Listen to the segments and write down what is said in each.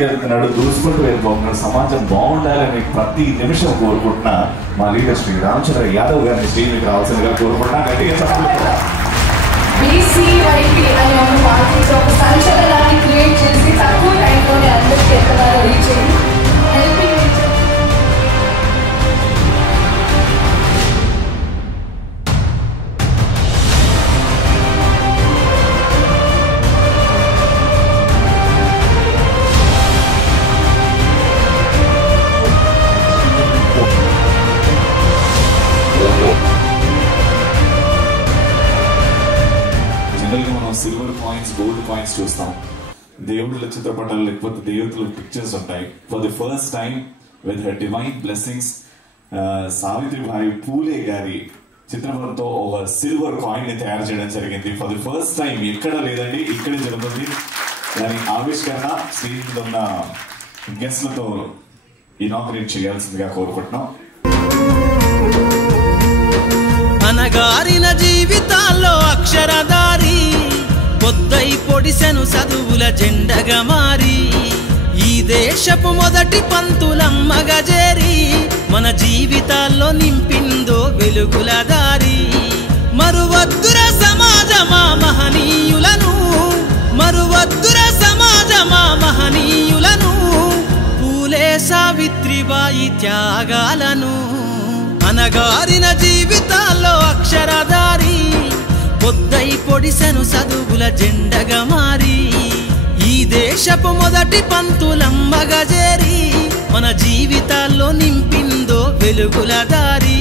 ముందుకెళ్తున్నాడు, దూసుకుంటూ వెళ్ళిపోతున్నాడు. సమాజం బాగుండాలని ప్రతి నిమిషం కోరుకుంటున్నా మా లీడర్ శ్రీ రామచంద్ర యాదవ్ గారిని స్టేజ్ మీద రావాల్సిందిగా కోరుకుంటున్నా. గట్టిగా చెప్పండి. BCYP అనే ఒక పార్టీతో ఒక సంచలనాన్ని క్రియేట్ చేసి తక్కువ టైంలోనే అందరికీ ఎంతగానో రీచ్ అయ్యి హెల్పింగ్ మనం సిల్వర్ కాయిన్స్, గోల్డ్ కాయిన్స్ చూస్తాం. దేవుళ్ళ చిత్రపటాలు లేకపోతే దేవతల పిక్చర్స్ ఉంటాయి. For the first time with her divine blessings Savitribai Phule గారి చిత్రపటంతో ఒక సిల్వర్ కాయిన్ ని తయారు చేయడం జరిగింది. ఫర్ ది ఫస్ట్ టైం ఎక్కడ లేదండి, ఇక్కడే జరుగుతుంది. దాని ఆవిష్కరణ స్క్రీన్ ఉన్న గెస్ట్లతో ఇనాగ్రేట్ చేయాల్సిందిగా కోరుకుంటున్నాం. అనగారిన జీవితాల్లో అక్షరధారి పొద్దై పొడిసెను చదువుల జెండగా మారి ఈ దేశపు మొదటి పంతులమ్మగా చేరి మన జీవితాల్లో నింపిందో వెలుగుల దారి. మరువద్దుర సమాజమా మహనీయులను, మరువద్దుర సమాజమా మహనీయులను, పూలే సావిత్రిబాయి త్యాగాలను. అనగారిన జీవితాల్లో అక్షరధారి పొద్దై పొడిసెను చదువుల జెండగా మారి ఈ దేశపు మొదటి పంతులమ్మగా చేరి మన జీవితాల్లో నింపిందో వెలుగుల దారి.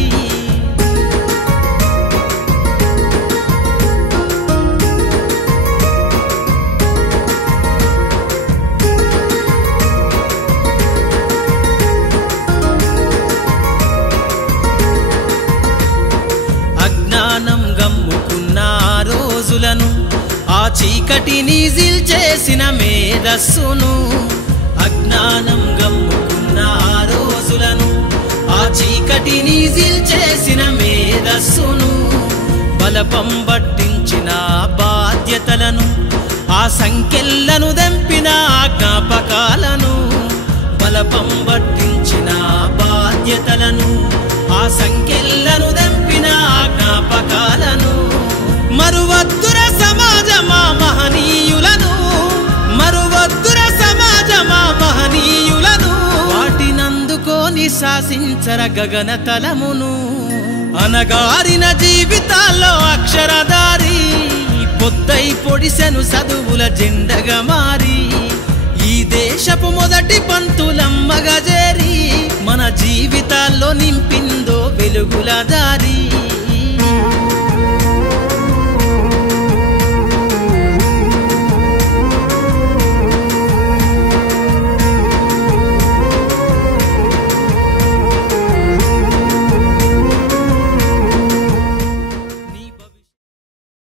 అజ్ఞానం గమ్ముకున్న రోజులను, ఆ చీకటిని జిల్చేసిన మేధస్సును, అజ్ఞానం గమ్ముకున్న రోజులను, ఆ చీకటిని జిల్చేసిన మేధస్సును, బలపం పట్టించిన బాధ్యతలను, ఆ సంఖ్యలను దెంపిన జ్ఞాపకాలను, బలపం పట్టించిన బాధ్యతలను, ఆ సంఖ్యలను దెంపిన జ్ఞాపకాలను. మరువద్దుర సమాజమా మహనీయులను, మరువద్దుర సమాజమా మహనీయులను, వాటినందుకోని శాసించర గగన తలమును. అనగారిన జీవితాల్లో అక్షరధారి పొద్దై పొడిసెను చదువుల జెండగా మారి ఈ దేశపు మొదటి పంతులమ్మగా చేరి మన జీవితాల్లో నింపిందో వెలుగుల దారి.